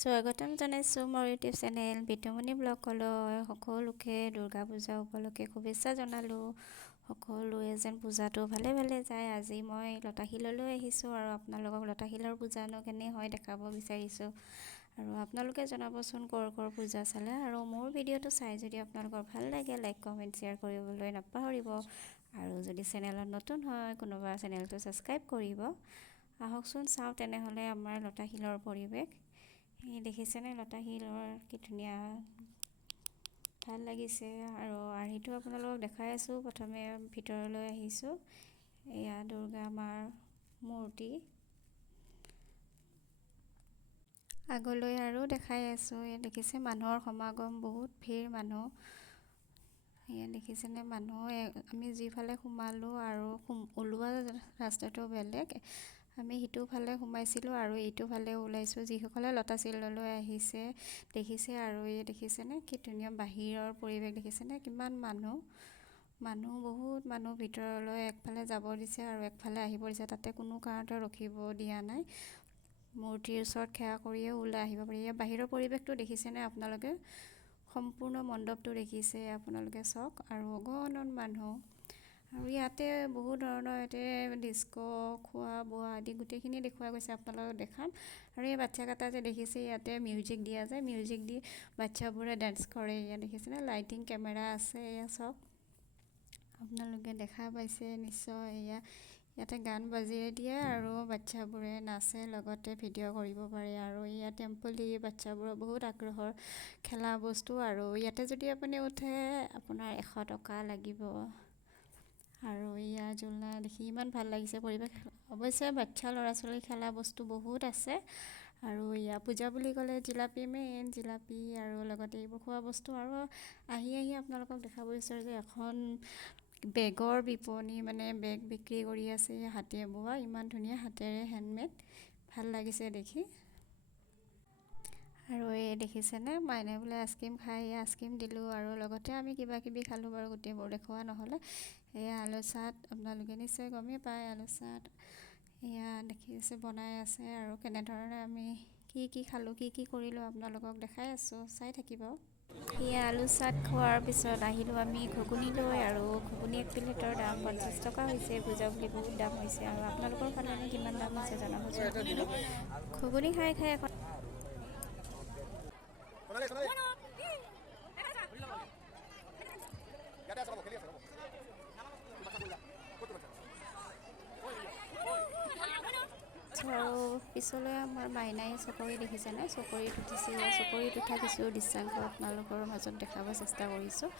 স্বাগতম জনাইছোঁ মোৰ ইউটিউব চেনেল বিতুমণি ব্লগলৈ। সকলোকে দুৰ্গা পূজা উপলক্ষে শুভেচ্ছা জনালোঁ। সকলোৱে যেন পূজাটো ভালে ভালে যায়। আজি মই লতাশিললৈ আহিছোঁ আৰু আপোনালোকক লতাশিলৰ পূজানো কেনে হয় দেখাব বিচাৰিছোঁ। আৰু আপোনালোকে জনাবচোন ক'ৰ পূজা চালে। আৰু মোৰ ভিডিঅ'টো চাই যদি আপোনালোকৰ ভাল লাগে লাইক কমেণ্ট শ্বেয়াৰ কৰিবলৈ নাপাহৰিব। আৰু যদি চেনেলত নতুন হয় কোনোবা চেনেলটো ছাবস্ক্ৰাইব কৰিব। আহকচোন চাওঁ তেনেহ'লে আমাৰ লতাশিলৰ পৰিৱেশ। এই দেখিছেনে লতাশিলৰ কি ধুনীয়া, ভাল লাগিছে। আৰু আৰ্হিটো আপোনালোকক দেখাই আছোঁ। প্ৰথমে ভিতৰলৈ আহিছোঁ। এয়া দুৰ্গা মাৰ মূৰ্তি, আগলৈ আৰু দেখাই আছোঁ। এয়া দেখিছে মানুহৰ সমাগম, বহুত ভিৰ মানুহ। এয়া দেখিছেনে মানুহ, আমি যিফালে সোমালোঁ আৰু ওলোৱা ৰাস্তাটো বেলেগ। আমি সিটো ফালে সোমাইছিলোঁ আৰু এইটো ফালে ওলাইছোঁ। যিসকলে লতাশিললৈ আহিছে দেখিছে। আৰু এই দেখিছেনে কি ধুনীয়া বাহিৰৰ পৰিৱেশ, দেখিছেনে কিমান মানুহ বহুত মানুহ। ভিতৰলৈ একফালে যাব দিছে আৰু একফালে আহিব দিছে, তাতে কোনো কাৰণতে ৰখিব দিয়া নাই। মূৰ্তিৰ ওচৰত সেৱা কৰিয়ে ওলাই আহিব পাৰি। বাহিৰৰ পৰিৱেশটো দেখিছেনে আপোনালোকে, সম্পূৰ্ণ মণ্ডপটো দেখিছে আপোনালোকে চাওক। আৰু অগণন মানুহ, আৰু ইয়াতে বহুত ধৰণৰ ইয়াতে ডিস্কো, খোৱা বোৱা আদি গোটেইখিনি দেখুওৱা গৈছে, আপোনালোকক দেখাম। আৰু এই বাচ্ছা কেইটা যে দেখিছে, ইয়াতে মিউজিক দিয়া যায়, মিউজিক দি বাচ্চাবোৰে ডান্স কৰে। ইয়াত দেখিছেনে লাইটিং কেমেৰা আছে, এয়া চাওক আপোনালোকে দেখা পাইছে নিশ্চয়। ইয়াতে গান বাজিয়ে দিয়ে আৰু বাচ্চাবোৰে নাচে, লগতে ভিডিঅ' কৰিব পাৰে। আৰু ইয়াত টেম্পলি বাচ্চাবোৰৰ বহুত আগ্ৰহৰ খেলা বস্তু। আৰু ইয়াতে যদি আপুনি উঠে আপোনাৰ 100 টকা লাগিব। আৰু ইয়াৰ জোলনা দেখি ইমান ভাল লাগিছে পৰিৱেশ। অৱশ্যে বাচ্চা ল'ৰা ছোৱালী খেলা বস্তু বহুত আছে। আৰু ইয়াৰ পূজা বুলি ক'লে জিলাপি মেইন, জিলাপি আৰু লগতে এইবোৰ খোৱা বস্তু। আৰু আহি আপোনালোকক দেখাব বিচাৰোঁ যে এখন বেগৰ বিপণী, মানে বেগ বিক্ৰী কৰি আছে হাতেৰে বোৱা, ইমান ধুনীয়া হাতেৰে হেণ্ডমেড, ভাল লাগিছে দেখি। আৰু এই দেখিছেনে মাইনাই বোলে আইচক্ৰীম খাই, আইচক্ৰীম দিলোঁ। আৰু লগতে আমি কিবা কিবি খালোঁ বাৰু, গোটেইবোৰ দেখুওৱা নহ'লে। এয়া আলু চাট, আপোনালোকে নিশ্চয় গমেই পায় আলু চাট। এয়া দেখিছে বনাই আছে। আৰু কেনেধৰণে আমি কি খালোঁ, কি কৰিলোঁ আপোনালোকক দেখাই আছোঁ, চাই থাকিব। এয়া আলু চাট খোৱাৰ পিছত আহিলোঁ আমি ঘুগুনি লৈ। আৰু ঘুগুনি 1 প্লেটৰ দাম 50 টকা হৈছে। পূজা বুলি বহুত দাম হৈছে। আৰু আপোনালোকৰ ফালে কিমান দাম হৈছে জনাবচোন। ঘুগুনি খাই এখন আৰু পিছলৈ আমাৰ মাইনাই চকৰি দেখিছেনে, চকৰিত উঠিছে। চকৰিত উঠা কিছু দৃশ্যাংশ আপোনালোকৰ মাজত দেখাব চেষ্টা কৰিছোঁ।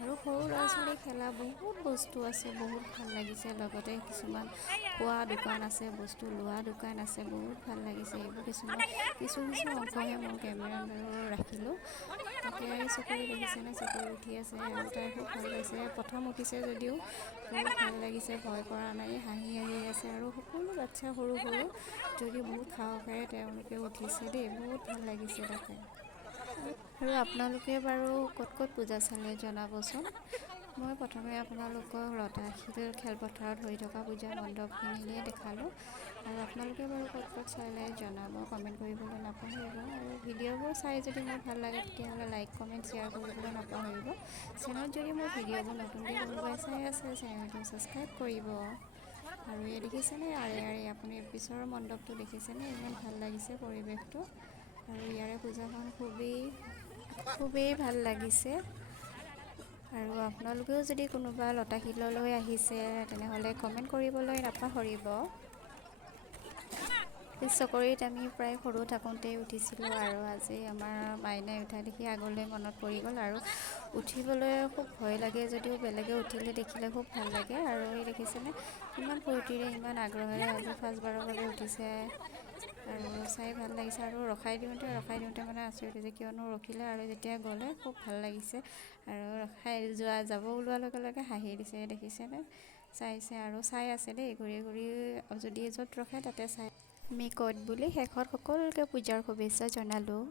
আৰু সৰু ল'ৰা ছোৱালী খেলা বহুত বস্তু আছে, বহুত ভাল লাগিছে। লগতে কিছুমান খোৱা দোকান আছে, বস্তু লোৱা দোকান আছে, বহুত ভাল লাগিছে। এইবোৰ কিছু অংশহে মোৰ কেমেৰাত বাৰু ৰাখিলোঁ। তাতে চকৰি দেখিছেনে, চকৰি উঠি আছে আৰু তাই খুব ভাল পাইছে। প্ৰথম উঠিছে যদিও বহুত ভাল লাগিছে, ভয় কৰা নাই, হাঁহি আছে। আৰু সকলো বাচ্চা সৰু যদিও বহুত সাহসেৰে তেওঁলোকে উঠিছে দেই, বহুত ভাল লাগিছে তাতে। আৰু আপোনালোকে বাৰু ক'ত পূজা চালে জনাবচোন। মই প্ৰথমে আপোনালোকক লতাশিল খেলপথাৰত হৈ থকা পূজা মণ্ডপখিনিয়ে দেখালোঁ। আৰু আপোনালোকে বাৰু ক'ত চালে জনাব, কমেণ্ট কৰিবলৈ নাপাহৰিব। আৰু ভিডিঅ'বোৰ চাই যদি মোৰ ভাল লাগে তেতিয়াহ'লে লাইক কমেণ্ট শ্বেয়াৰ কৰিবলৈ নাপাহৰিব। চেনেলত যদি মোৰ ভিডিঅ'বোৰ নতুনকৈ কোনোবাই চাই আছে চেনেলটো ছাবস্ক্ৰাইব কৰিব। আৰু এই দেখিছেনে আৰে আপুনি পিছৰ মণ্ডপটো দেখিছেনে, ইমান ভাল লাগিছে পৰিৱেশটো। আৰু ইয়াৰে পূজাখন খুবেই ভাল লাগিছে। আৰু আপোনালোকেও যদি কোনোবা লতাশিললৈ আহিছে তেনেহ'লে কমেণ্ট কৰিবলৈ নাপাহৰিব। চকৰিত আমি প্ৰায় সৰু থাকোঁতেই উঠিছিলোঁ। আৰু আজি আমাৰ মাইনাই উঠা দেখি আগলৈ মনত পৰি গ'ল। আৰু উঠিবলৈ খুব ভয় লাগে যদিও বেলেগে উঠিলে দেখিলে খুব ভাল লাগে। আৰু এই দেখিছেনে ইমান ফূৰ্তিৰে, ইমান আগ্ৰহেৰে আজি ফাৰ্ষ্টবাৰৰ বাবে উঠিছে। আৰু চাই ভাল লাগিছে। আৰু ৰখাই দিওঁতে মানে আচৰিত হৈছে, কিয়নো ৰখিলে আৰু যেতিয়া গ'লে খুব ভাল লাগিছে। আৰু যাব ওলোৱাৰ লগে লগে হাঁহি দিছে, দেখিছেনে, চাইছে আৰু চাই আছে দেই, ঘূৰি যদি য'ত ৰখে তাতে চাই। আমি ক'ত বুলি শেষত সকলোকে পূজাৰ শুভেচ্ছা জনালোঁ।